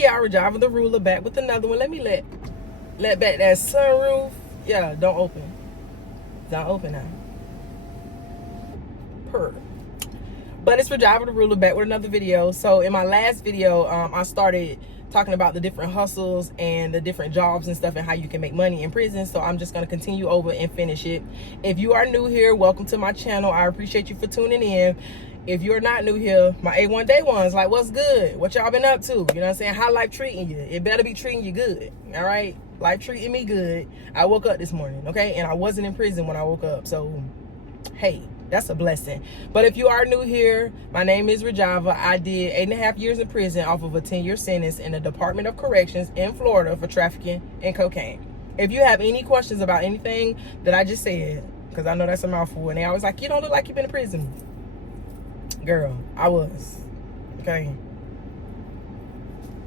Y'all, Java the Ruler back with another one. Let me let back that sunroof. Yeah, don't open. Don't open now. Purr. But it's Java the Ruler back with another video. So in my last video, I started talking about the different hustles and the different jobs and stuff and how you can make money in prison. So I'm just going to continue over and finish it. If you are new here, welcome to my channel. I appreciate you for tuning in. If you're not new here, my A1 day ones, like, what's good? What y'all been up to? You know what I'm saying? How life treating you? It better be treating you good. All right? Life treating me good. I woke up this morning, okay? And I wasn't in prison when I woke up. So, hey, that's a blessing. But if you are new here, my name is Rajava. I did 8.5 years in prison off of a 10-year sentence in the Department of Corrections in Florida for trafficking in cocaine. If you have any questions about anything that I just said, because I know that's a mouthful, and they always like, you don't look like you've been in prison. Girl, I was, okay?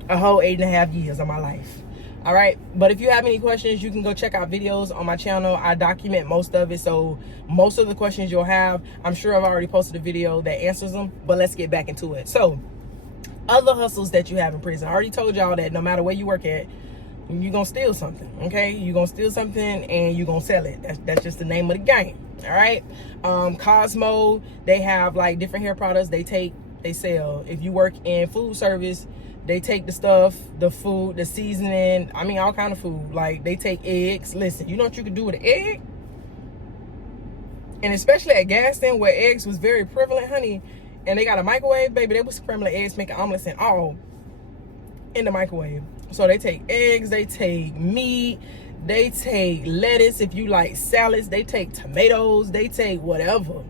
A whole 8.5 years of my life. All right, but if you have any questions, you can go check out videos on my channel. I document most of it, so most of the questions you'll have, I'm sure I've already posted a video that answers them, but let's get back into it. So, other hustles that you have in prison. I already told y'all that no matter where you work at, you're gonna steal something, okay? You're gonna steal something and you're gonna sell it. That's just the name of the game. All right. Cosmo, they have like different hair products they sell. If you work in food service, they take the stuff, the food, the seasoning, I mean all kind of food. Like they take eggs. Listen, you know what you can do with an egg? And especially at gas stand where eggs was very prevalent, honey, and they got a microwave, baby, they was scrambling eggs, making omelets and all in the microwave. So they take eggs, they take meat, they take lettuce, if you like salads, they take tomatoes, they take whatever,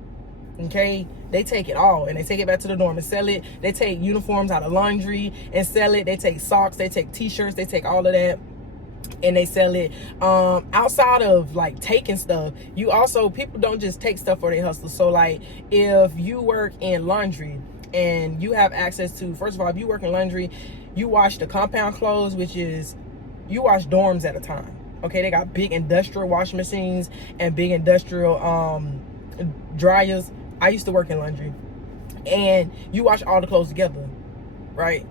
okay? They take it all and they take it back to the dorm and sell it. They take uniforms out of laundry and sell it. They take socks, they take t-shirts, they take all of that and they sell it. Outside of like taking stuff, you also, people don't just take stuff for their hustle. So like if you work in laundry and you have access to, first of all, if you work in laundry, you wash the compound clothes, which is, you wash dorms at a time. Okay, they got big industrial washing machines and big industrial dryers. I used to work in laundry. And you wash all the clothes together, right?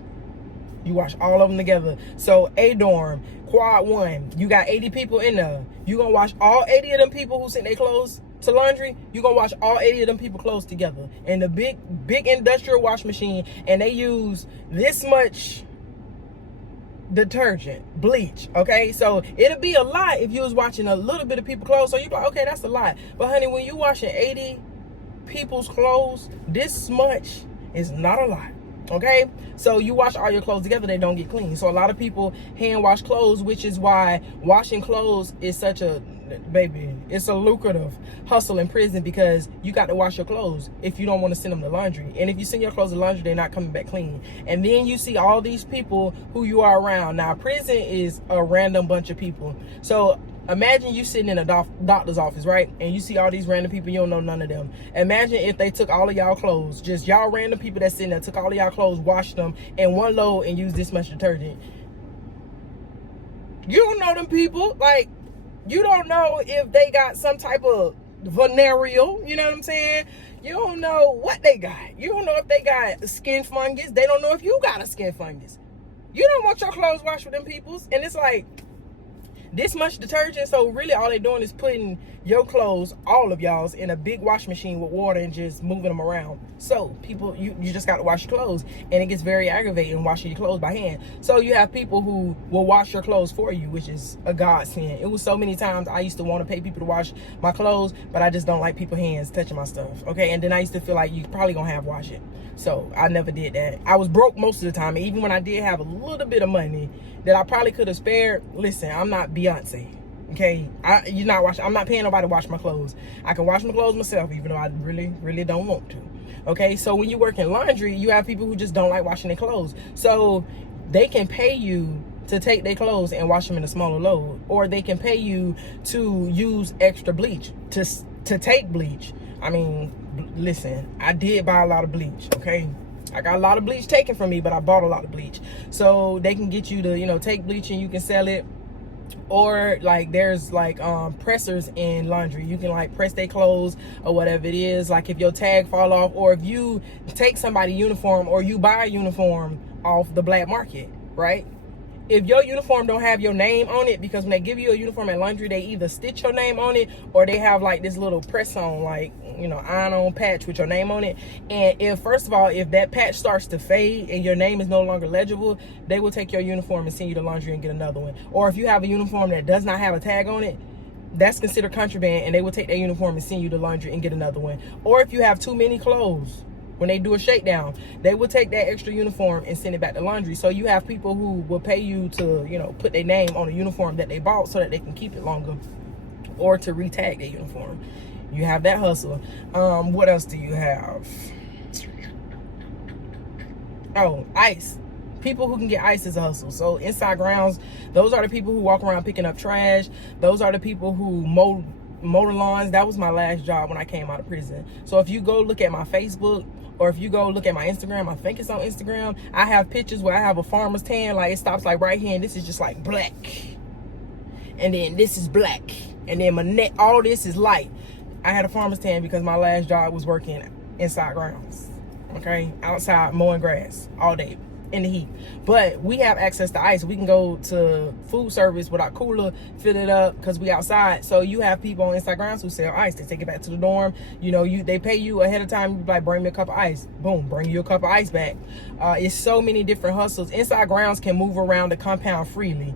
You wash all of them together. So a dorm, quad one, you got 80 people in there. You gonna wash all 80 of them people who sent their clothes to laundry? You gonna wash all 80 of them people clothes together in the big industrial wash machine, and they use this much detergent, bleach, okay? So it'll be a lot if you was watching a little bit of people clothes. So you're like, okay, that's a lot. But honey, when you washing 80 people's clothes, this much is not a lot, okay? So you wash all your clothes together, they don't get clean. So a lot of people hand wash clothes, which is why washing clothes is such a, baby, it's a lucrative hustle in prison, because you got to wash your clothes if you don't want to send them to laundry. And if you send your clothes to laundry, they're not coming back clean. And then you see all these people who you are around. Now, prison is a random bunch of people. So imagine you sitting in a doctor's office, right? And you see all these random people, you don't know none of them. Imagine if they took all of y'all clothes, just y'all random people that's sitting there, took all of y'all clothes, washed them in one load and used this much detergent. You don't know them people. Like, you don't know if they got some type of venereal, you know what I'm saying? You don't know what they got. You don't know if they got skin fungus. They don't know if you got a skin fungus. You don't want your clothes washed with them peoples. And it's like this much detergent. So really all they're doing is putting your clothes, all of y'all's, in a big wash machine with water and just moving them around. So people, you just got to wash your clothes, and it gets very aggravating washing your clothes by hand. So you have people who will wash your clothes for you, which is a godsend. It was so many times I used to want to pay people to wash my clothes, but I just don't like people's hands touching my stuff, okay? And then I used to feel like you probably gonna have wash it. So I never did that. I was broke most of the time. And even when I did have a little bit of money that I probably could have spared, listen, I'm not Beyonce, okay? I'm not paying nobody to wash my clothes. I can wash my clothes myself, even though I really don't want to, okay? So when you work in laundry, you have people who just don't like washing their clothes. So they can pay you to take their clothes and wash them in a smaller load, or they can pay you to use extra bleach, to take bleach. I mean, listen, I did buy a lot of bleach, okay? I got a lot of bleach taken from me, but I bought a lot of bleach. So they can get you to, you know, take bleach and you can sell it. Or like there's like pressers in laundry. You can like press their clothes or whatever it is. Like if your tag fall off, or if you take somebody's uniform or you buy a uniform off the black market, right? If your uniform don't have your name on it, because when they give you a uniform at laundry, they either stitch your name on it or they have like this little press on, like, you know, iron on patch with your name on it. And if, first of all, if that patch starts to fade and your name is no longer legible, they will take your uniform and send you to laundry and get another one. Or if you have a uniform that does not have a tag on it, that's considered contraband, and they will take that uniform and send you to laundry and get another one. Or if you have too many clothes, when they do a shakedown, they will take that extra uniform and send it back to laundry. So you have people who will pay you to, you know, put their name on a uniform that they bought so that they can keep it longer, or to retag their uniform. You have that hustle. What else do you have? Oh, ice. People who can get ice is a hustle. So inside grounds, those are the people who walk around picking up trash. Those are the people who mow the lawns. That was my last job when I came out of prison. So if you go look at my Facebook, or if you go look at my Instagram, I think it's on Instagram, I have pictures where I have a farmer's tan, like it stops like right here, and this is just like black, and then this is black, and then my neck, all this is light. I had a farmer's tan because my last job was working inside grounds, okay, outside mowing grass all day in the heat. But we have access to ice. We can go to food service with our cooler, fill it up, because we outside. So you have people on inside grounds who sell ice. They take it back to the dorm. You know, they pay you ahead of time. You like, bring me a cup of ice. Boom, bring you a cup of ice back. It's so many different hustles. Inside grounds can move around the compound freely,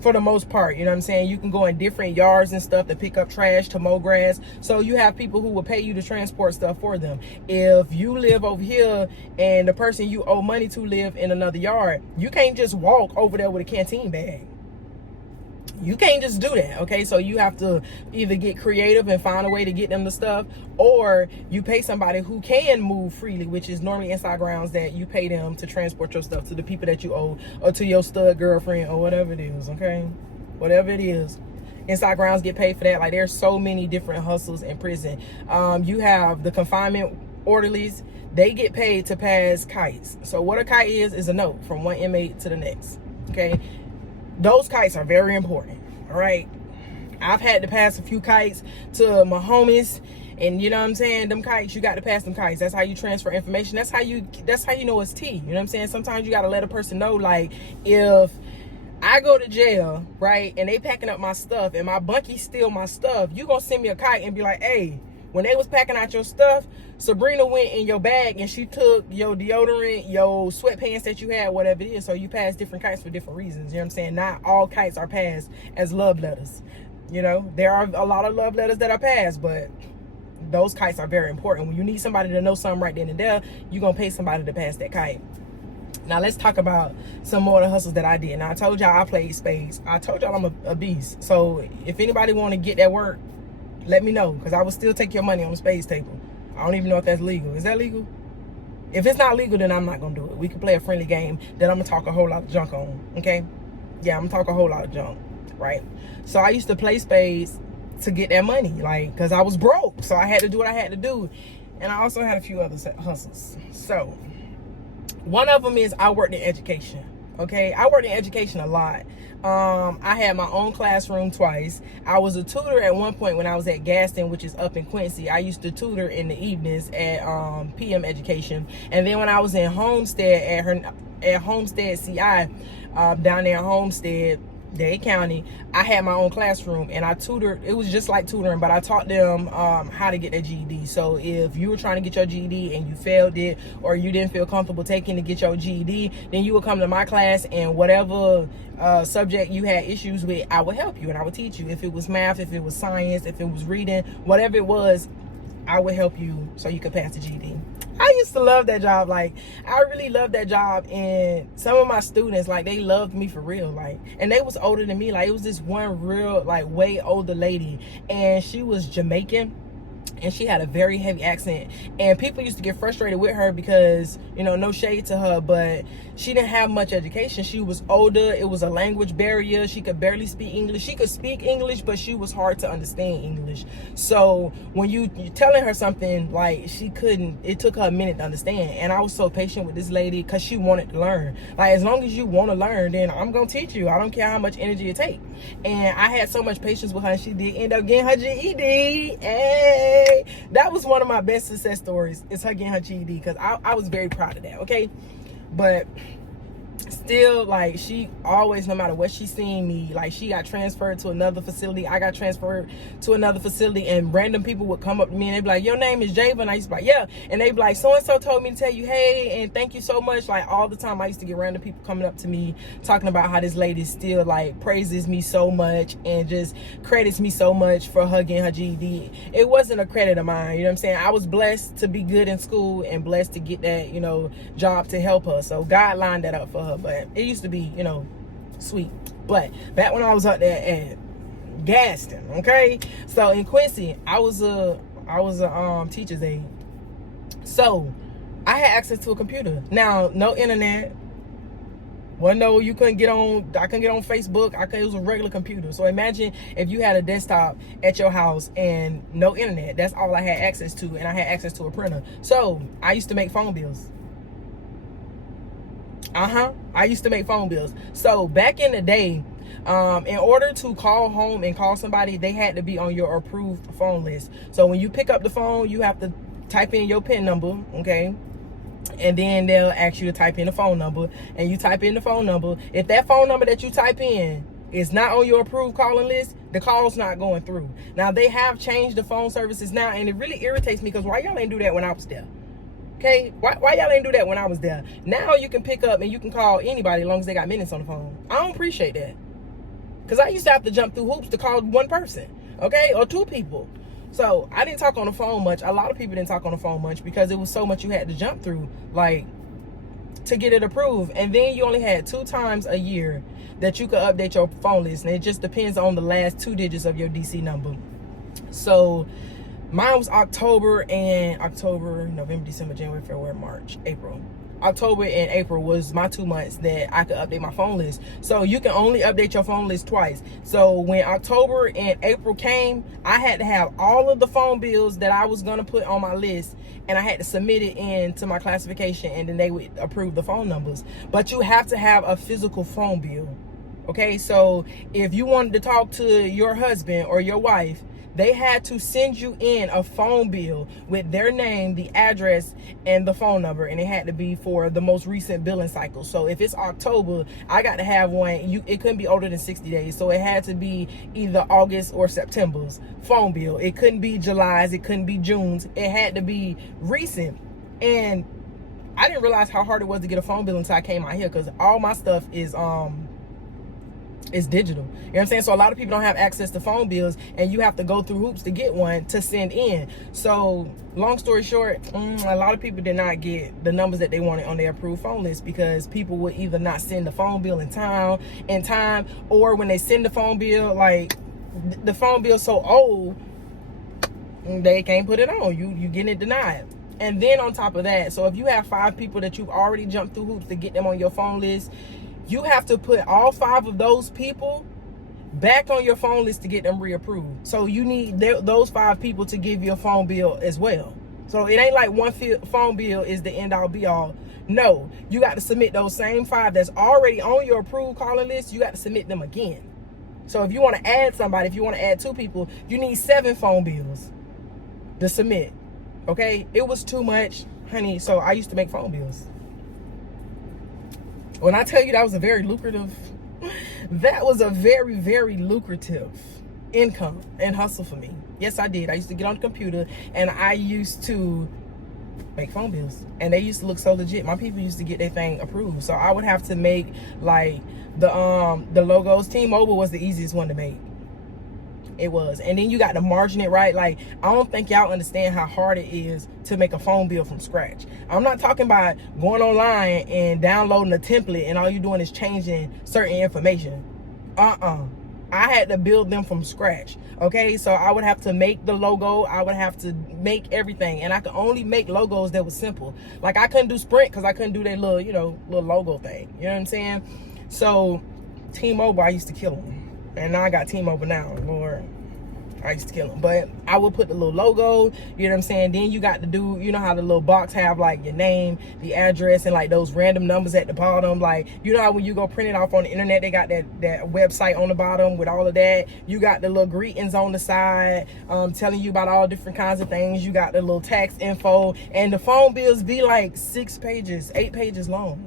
for the most part. You know what I'm saying? You can go in different yards and stuff to pick up trash, to mow grass. So you have people who will pay you to transport stuff for them. If you live over here and the person you owe money to live in another yard, you can't just walk over there with a canteen bag. You can't just do that, okay? So you have to either get creative and find a way to get them the stuff, or you pay somebody who can move freely, which is normally inside grounds, that you pay them to transport your stuff to the people that you owe, or to your stud girlfriend, or whatever it is, okay? Whatever it is. Inside grounds get paid for that. Like, there's so many different hustles in prison. You have the confinement orderlies. They get paid to pass kites. So what a kite is a note from one inmate to the next, okay? Those kites are very important, all right? I've had to pass a few kites to my homies, and you know what I'm saying? Them kites, you got to pass them kites. That's how you transfer information. That's how you know it's tea. You know what I'm saying? Sometimes you got to let a person know, like, if I go to jail, right, and they packing up my stuff, and my bunkie steal my stuff, you gonna send me a kite and be like, hey, when they was packing out your stuff, Sabrina went in your bag and she took your deodorant, your sweatpants that you had, whatever it is. So you pass different kites for different reasons. You know what I'm saying? Not all kites are passed as love letters. You know, there are a lot of love letters that are passed, but those kites are very important. When you need somebody to know something right then and there, you're going to pay somebody to pass that kite. Now let's talk about some more of the hustles that I did. Now I told y'all I played spades. I told y'all I'm a beast. So if anybody want to get that work, let me know, because I will still take your money on the spades table. I don't even know if that's legal. Is that legal? If it's not legal, then I'm not going to do it. We can play a friendly game that I'm going to talk a whole lot of junk on, okay? Yeah, I'm going to talk a whole lot of junk, right? So I used to play spades to get that money, like, because I was broke. So I had to do what I had to do. And I also had a few other hustles. So one of them is I worked in education, okay? I worked in education a lot. I had my own classroom twice. I was a tutor at one point when I was at Gaston, which is up in Quincy. I used to tutor in the evenings at PM education. And then when I was in Homestead at Homestead CI, down there in Homestead, Dade County, I had my own classroom and I tutored. It was just like tutoring, but I taught them how to get their GED. So if you were trying to get your GED and you failed it, or you didn't feel comfortable taking to get your GED, then you would come to my class, and whatever subject you had issues with, I would help you and I would teach you. If it was math, if it was science, if it was reading, whatever it was, I would help you so you could pass the GED. I used to love that job. Like, I really loved that job. And some of my students, like, they loved me for real. Like, and they was older than me. Like, it was this one real, like, way older lady, and she was Jamaican, and she had a very heavy accent, and people used to get frustrated with her because, you know, no shade to her, but she didn't have much education. She was older. It was a language barrier. She could barely speak English. She could speak English, but she was hard to understand English. So when you're telling her something, like, she couldn't, it took her a minute to understand. And I was so patient with this lady because she wanted to learn. Like, as long as you want to learn, then I'm going to teach you. I don't care how much energy it takes. And I had so much patience with her, and she did end up getting her GED. Hey, that was one of my best success stories, is her getting her GED, because I was very proud of that, okay? But still, like, she always, no matter what she seen me, like, she got transferred to another facility, I got transferred to another facility, and random people would come up to me and they'd be like, your name is Java, and I used to be like, yeah, and they'd be like, so-and-so told me to tell you, hey, and thank you so much. Like, all the time I used to get random people coming up to me talking about how this lady still, like, praises me so much and just credits me so much for her getting her GED. It wasn't a credit of mine, you know what I'm saying? I was blessed to be good in school and blessed to get that, you know, job to help her. So God lined that up for her. But it used to be, you know, sweet. But back when I was up there at Gaston, okay? So in Quincy, I was a teacher's aide. So I had access to a computer. Now, no internet. Well, no, you couldn't get on, I couldn't get on Facebook. It was a regular computer. So imagine if you had a desktop at your house and no internet. That's all I had access to, and I had access to a printer. So I used to make phone bills. I used to make phone bills. So back in the day, in order to call home and call somebody, they had to be on your approved phone list. So when you pick up the phone, you have to type in your PIN number, okay? And then they'll ask you to type in the phone number, and you type in the phone number. If that phone number that you type in is not on your approved calling list, the call's not going through. Now, they have changed the phone services now, and it really irritates me because why y'all ain't do that when I was there? Okay, why y'all ain't do that when I was there? Now you can pick up and you can call anybody as long as they got minutes on the phone. I don't appreciate that. Because I used to have to jump through hoops to call one person, okay, or two people. So I didn't talk on the phone much. A lot of people didn't talk on the phone much because it was so much you had to jump through, like, to get it approved. And then you only had 2 times a year that you could update your phone list. And it just depends on the last 2 digits of your DC number. So mine was October, November, December, January, February, March, April. October and April was my 2 months that I could update my phone list. So you can only update your phone list twice. So when October and April came, I had to have all of the phone bills that I was gonna put on my list, and I had to submit it in to my classification, and then they would approve the phone numbers. But you have to have a physical phone bill. Okay, so if you wanted to talk to your husband or your wife, they had to send you in a phone bill with their name, the address, and the phone number, and it had to be for the most recent billing cycle. So if it's October, I got to have one. It couldn't be older than 60 days, so it had to be either August or September's phone bill. It couldn't be July's, it couldn't be June's. It had to be recent. And I didn't realize how hard it was to get a phone bill until I came out here, because all my stuff is it's digital. You know what I'm saying? So a lot of people don't have access to phone bills, and you have to go through hoops to get one to send in. So long story short, a lot of people did not get the numbers that they wanted on their approved phone list because people would either not send the phone bill in time, or when they send the phone bill, like the phone bill's so old, they can't put it on. You getting it denied. And then on top of that, so if you have 5 people that you've already jumped through hoops to get them on your phone list, you have to put all 5 of those people back on your phone list to get them reapproved. So you need those 5 people to give you a phone bill as well. So it ain't like one phone bill is the end all be all. No, you got to submit those same 5 that's already on your approved calling list. You got to submit them again. So if you want to add somebody, if you want to add 2 people, you need 7 phone bills to submit. Okay, it was too much, honey. So I used to make phone bills. When I tell you that was a very lucrative income and hustle for me. Yes, I did. I used to get on the computer and I used to make phone bills, and they used to look so legit. My people used to get their thing approved. So I would have to make like the logos. T-Mobile was the easiest one to make. It was. And then you got to margin it right. Like, I don't think y'all understand how hard it is to make a phone bill from scratch. I'm not talking about going online and downloading a template and all you doing is changing certain information. I had to build them from scratch. Okay, so I would have to make the logo. I would have to make everything, and I could only make logos that was simple. Like, I couldn't do Sprint because I couldn't do that little, little logo thing. You know what I'm saying? So T-Mobile, I used to kill them. And now I got T-Mobile now, Lord. I used to kill them. But I would put the little logo, you know what I'm saying? Then you got to do, you know how the little box have like your name, the address, and like those random numbers at the bottom. Like, you know how when you go print it off on the internet, they got that website on the bottom with all of that. You got the little greetings on the side, telling you about all different kinds of things. You got the little tax info. And the phone bills be like 6 pages, 8 pages long.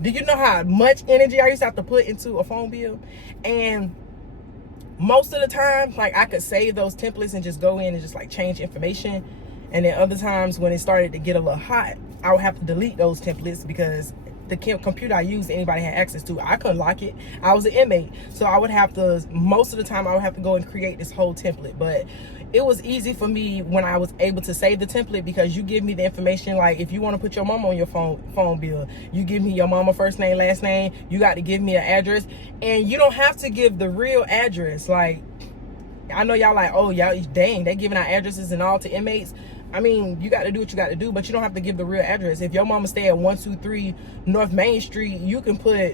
Do you know how much energy I used to have to put into a phone bill? And most of the time, like, I could save those templates and just go in and just like change information. And then other times when it started to get a little hot, I would have to delete those templates because the computer I used, anybody had access to. I couldn't lock it. I was an inmate. So I would have to, most of the time I would have to go and create this whole template. But it was easy for me when I was able to save the template, because you give me the information. Like, if you want to put your mama on your phone bill, you give me your mama first name, last name. You got to give me an address, and you don't have to give the real address. Like, I know y'all like, oh, y'all, dang, they giving out addresses and all to inmates. I mean, you got to do what you got to do, but you don't have to give the real address. If your mama stay at 123 North Main Street, you can put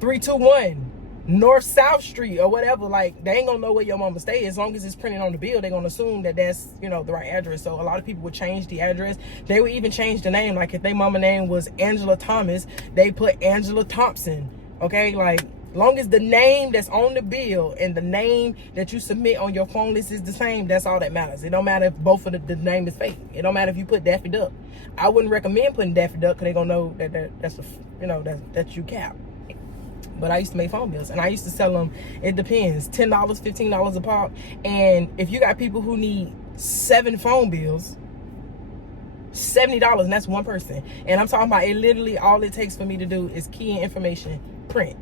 321 North South Street or whatever. Like, they ain't gonna know where your mama stay. As long as it's printed on the bill, they're gonna assume that that's, you know, the right address. So a lot of people would change the address. They would even change the name. Like, if their mama name was Angela Thomas, they put Angela Thompson. Okay, like, long as the name that's on the bill and the name that you submit on your phone list is the same, that's all that matters. It don't matter if both of the name is fake. It don't matter if you put Daffy Duck. I wouldn't recommend putting Daffy Duck, because they gonna know that's a, you know, that's you cap. But I used to make phone bills, and I used to sell them. It depends, $10, $15 a pop. And if you got people who need 7 phone bills, $70, and that's one person. And I'm talking about, it literally, all it takes for me to do is key in information, print.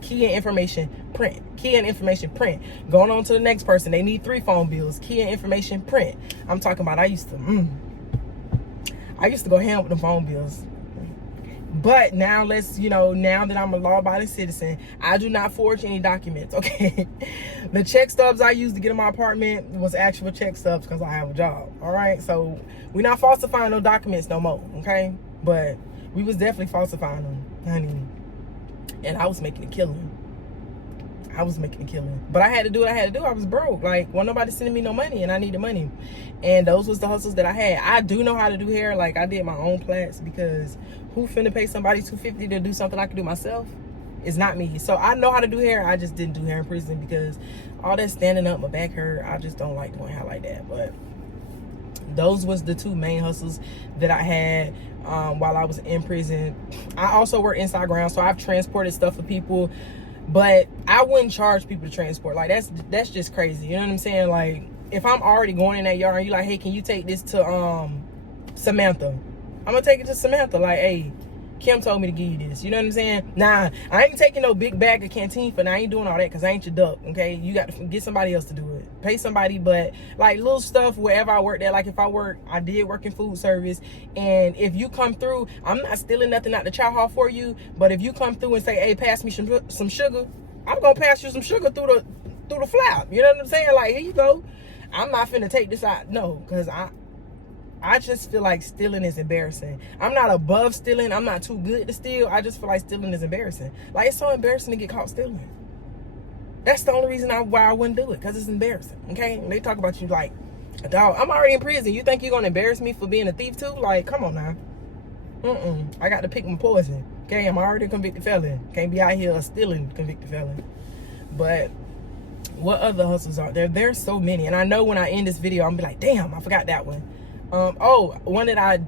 Key in information, print. Key in information, print. Going on to the next person, they need 3 phone bills. Key in information, print. I'm talking about, I used to go ham with the phone bills. But now let's, you know, now that I'm a law-abiding citizen, I do not forge any documents, okay? The check stubs I used to get in my apartment was actual check stubs because I have a job, all right? So we're not falsifying no documents no more, okay? But we was definitely falsifying them, honey. And I was making a killing. But I had to do what I had to do. I was broke. Like, wasn't nobody sending me no money, and I needed money. And those was the hustles that I had. I do know how to do hair. Like, I did my own plaits, because who finna pay somebody $250 to do something I can do myself? It's not me. So I know how to do hair. I just didn't do hair in prison because all that standing up, my back hurt. I just don't like doing hair like that. But those was the 2 main hustles that I had while I was in prison. I also work inside ground, so I've transported stuff for people, but I wouldn't charge people to transport. Like, that's just crazy. You know what I'm saying? Like, if I'm already going in that yard and you like, hey, can you take this to Samantha? I'm gonna take it to Samantha. Like, hey, Kim told me to give you this. You know what I'm saying? Nah, I ain't taking no big bag of canteen for now. I ain't doing all that, because I ain't your duck, okay? You got to get somebody else to do it. Pay somebody. But like, little stuff wherever I worked at, like if I did work in food service, and if you come through, I'm not stealing nothing out the chow hall for you, but if you come through and say, hey, pass me some sugar, I'm gonna pass you some sugar through the flap. You know what I'm saying? Like, here you go. I'm not finna take this out. No, because I just feel like stealing is embarrassing. I'm not above stealing. I'm not too good to steal. I just feel like stealing is embarrassing. Like, it's so embarrassing to get caught stealing. That's the only reason why I wouldn't do it, because it's embarrassing, okay? And they talk about you like, dog, I'm already in prison. You think you're going to embarrass me for being a thief too? Like, come on now. I got to pick my poison, okay? I'm already a convicted felon. Can't be out here stealing convicted felon. But what other hustles are there? There's so many. And I know when I end this video, I'm going to be like, damn, I forgot that one. One that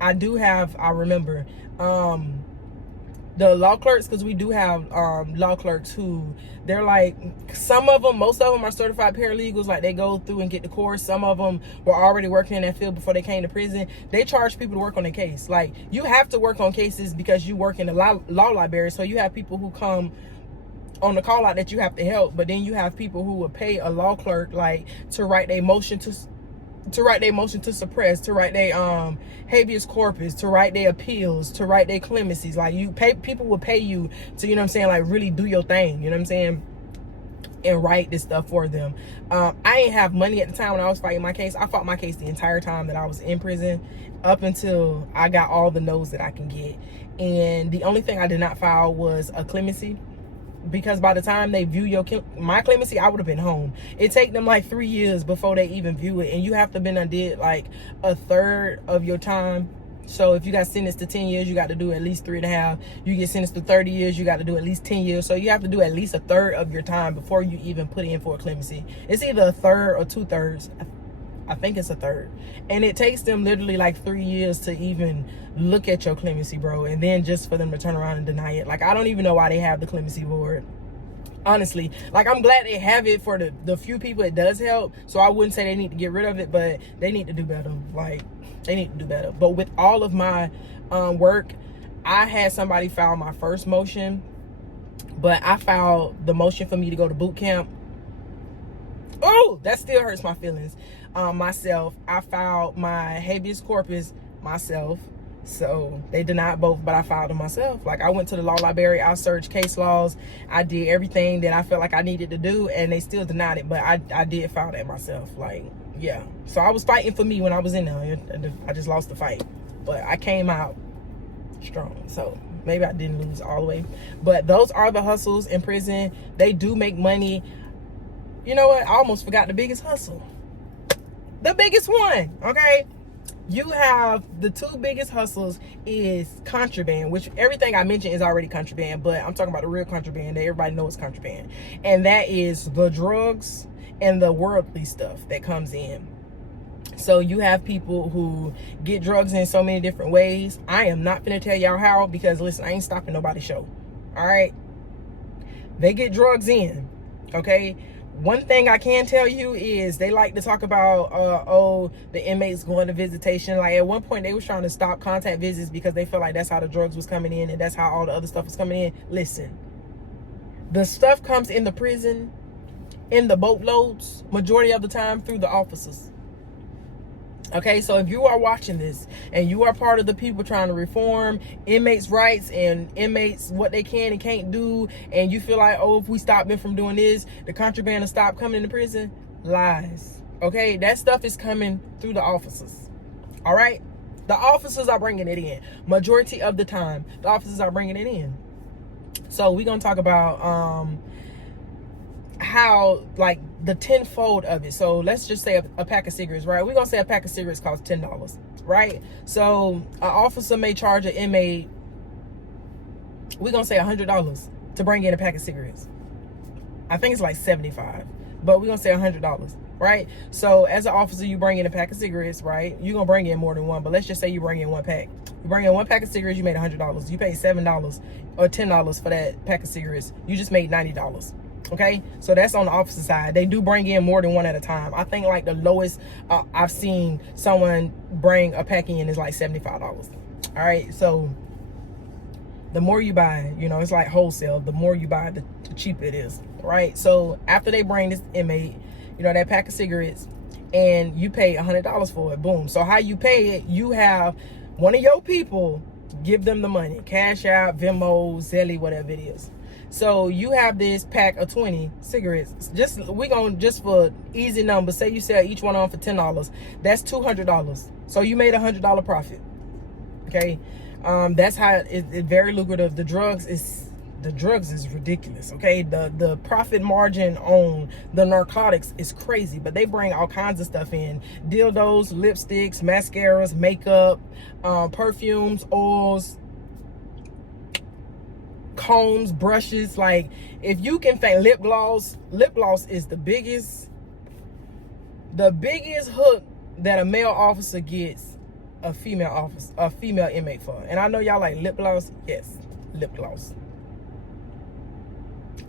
I do have, I remember, the law clerks, because we do have law clerks who, they're like, some of them, most of them are certified paralegals. Like, they go through and get the course. Some of them were already working in that field before they came to prison. They charge people to work on their case. Like, you have to work on cases because you work in the law library. So you have people who come on the call out that you have to help, but then you have people who will pay a law clerk, like, to write a motion to suppress, to write their habeas corpus, to write their appeals, to write their clemencies. Like, people will pay you to, you know what I'm saying, like, really do your thing, you know what I'm saying, and write this stuff for them. I didn't have money at the time when I was fighting my case. I fought my case the entire time that I was in prison, up until I got all the no's that I can get. And the only thing I did not file was a clemency, because by the time they view my clemency, I would have been home. It take them like 3 years before they even view it, and you have to been undid like a third of your time. So if you got sentenced to 10 years, you got to do at least 3.5. You get sentenced to 30 years, you got to do at least 10 years. So you have to do at least a third of your time before you even put in for a clemency. It's either a third or 2/3. I think it's a third. And it takes them literally like 3 years to even look at your clemency, bro. And then just for them to turn around and deny it. Like, I don't even know why they have the clemency board. Honestly, like, I'm glad they have it for the few people it does help. So I wouldn't say they need to get rid of it, but they need to do better. Like, they need to do better. But with all of my work, I had somebody file my first motion, but I filed the motion for me to go to boot camp. Oh, that still hurts my feelings. Myself, I filed my habeas corpus myself. So they denied both, but I filed them myself. Like, I went to the law library, I searched case laws, I did everything that I felt like I needed to do, and they still denied it. But I did file that myself. Like, yeah. So I was fighting for me when I was in there. I just lost the fight, but I came out strong. So maybe I didn't lose all the way. But those are the hustles in prison. They do make money. You know what? I almost forgot the biggest hustle. The biggest one, okay? You have the two biggest hustles is contraband, which everything I mentioned is already contraband, but I'm talking about the real contraband that everybody knows is contraband. And that is the drugs and the worldly stuff that comes in. So you have people who get drugs in so many different ways. I am not gonna tell y'all how, because listen, I ain't stopping nobody's show. All right? They get drugs in, okay? One thing I can tell you is they like to talk about, oh, the inmates going to visitation. Like, at one point, they was trying to stop contact visits because they felt like that's how the drugs was coming in and that's how all the other stuff was coming in. Listen, the stuff comes in the prison in the boatloads, majority of the time, through the officers. Okay, so if you are watching this and you are part of the people trying to reform inmates' rights and inmates what they can and can't do, and you feel like, oh, if we stop them from doing this, the contraband will stop coming into prison, lies. Okay, that stuff is coming through the officers. All right, the officers are bringing it in. Majority of the time, the officers are bringing it in. So we're gonna talk about how, like, the tenfold of it. So let's just say a pack of cigarettes, right? We're gonna say a pack of cigarettes costs $10, right? So an officer may charge an inmate, we're gonna say $100 to bring in a pack of cigarettes. I think it's like $75, but we're gonna say $100, right? So as an officer, you bring in a pack of cigarettes, right? You're gonna bring in more than one, but let's just say you bring in one pack. You bring in one pack of cigarettes, you made $100. You paid $7 or $10 for that pack of cigarettes. You just made $90. Okay, so that's on the officer side. They do bring in more than one at a time. I think like the lowest I've seen someone bring a pack in is like $75. All right, so the more you buy, you know, it's like wholesale. The more you buy, the cheaper it is, right? So after they bring this inmate, you know, that pack of cigarettes, and you pay $100 for it, boom. So how you pay it, you have one of your people give them the money, Cash App, Venmo, Zelle, whatever it is. So you have this pack of 20 cigarettes. We're going, just for easy numbers, say you sell each one on for $10. That's $200. So you made $100 profit. Okay, that's how it's very lucrative. The drugs is ridiculous. Okay, the profit margin on the narcotics is crazy, but they bring all kinds of stuff in: dildos, lipsticks, mascaras, makeup, perfumes, oils, combs, brushes. Like, if you can think, lip gloss is the biggest hook that a male officer gets a female inmate for. And I know y'all like lip gloss. Yes, lip gloss.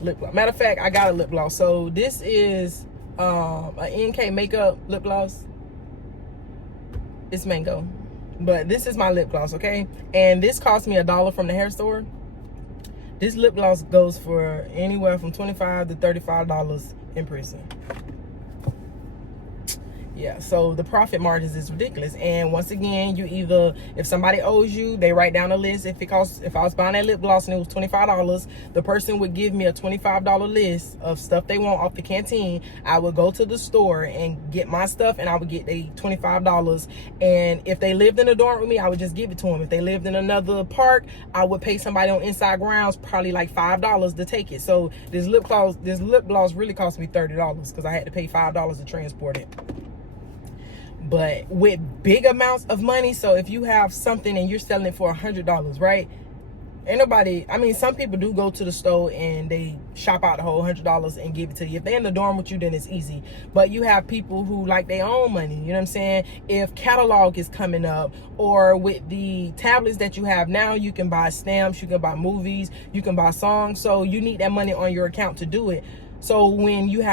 Matter of fact, I got a lip gloss. So this is a NK makeup lip gloss. It's mango, but this is my lip gloss. Okay, and this cost me $1 from the hair store. This lip gloss goes for anywhere from $25 to $35 in prison. Yeah, so the profit margins is ridiculous. And once again, you either, if somebody owes you, they write down a list. If I was buying that lip gloss and it was $25, the person would give me a $25 list of stuff they want off the canteen. I would go to the store and get my stuff, and I would get the $25. And if they lived in a dorm with me, I would just give it to them. If they lived in another park, I would pay somebody on inside grounds probably like $5 to take it. So this lip gloss really cost me $30 because I had to pay $5 to transport it. But with big amounts of money, so if you have something and you're selling it for $100, right? Ain't nobody, I mean, some people do go to the store and they shop out the whole $100 and give it to you. If they're in the dorm with you, then it's easy. But you have people who like their own money, you know what I'm saying? If catalog is coming up, or with the tablets that you have now, you can buy stamps, you can buy movies, you can buy songs. So you need that money on your account to do it. So when you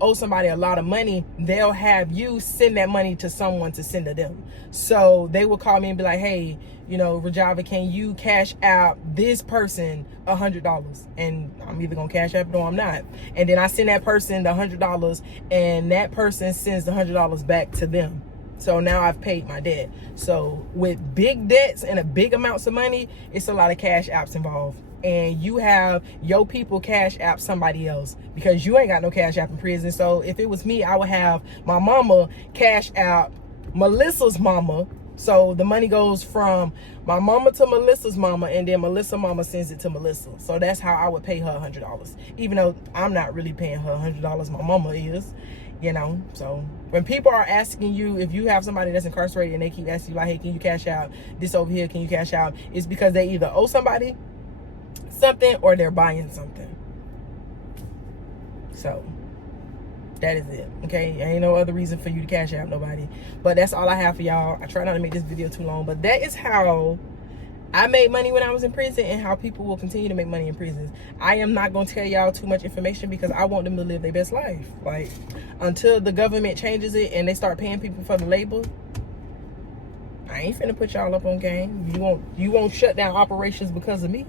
owe somebody a lot of money, they'll have you send that money to someone to send to them. So they will call me and be like, hey, you know, Rajava, can you cash out this person $100? And I'm either gonna cash out it or I'm not. And then I send that person the $100, and that person sends the $100 back to them. So now I've paid my debt. So with big debts and a big amounts of money, it's a lot of cash apps involved. And you have your people cash app somebody else, because you ain't got no cash app in prison. So if it was me, I would have my mama cash app Melissa's mama. So the money goes from my mama to Melissa's mama, and then Melissa's mama sends it to Melissa. So that's how I would pay her $100. Even though I'm not really paying her $100, my mama is, you know. So when people are asking you, if you have somebody that's incarcerated and they keep asking you like, hey, can you cash out this over here? Can you cash out? It's because they either owe somebody something or they're buying something. So that is it. Okay, ain't no other reason for you to cash out nobody. But that's all I have for y'all. I try not to make this video too long, but that is how I made money when I was in prison, and how people will continue to make money in prisons. I am not going to tell y'all too much information because I want them to live their best life. Like, until the government changes it and they start paying people for the labor, I ain't finna put y'all up on game. You won't shut down operations because of me.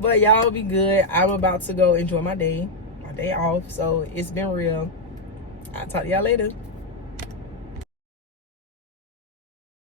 But y'all be good. I'm about to go enjoy my day off. So it's been real. I'll talk to y'all later.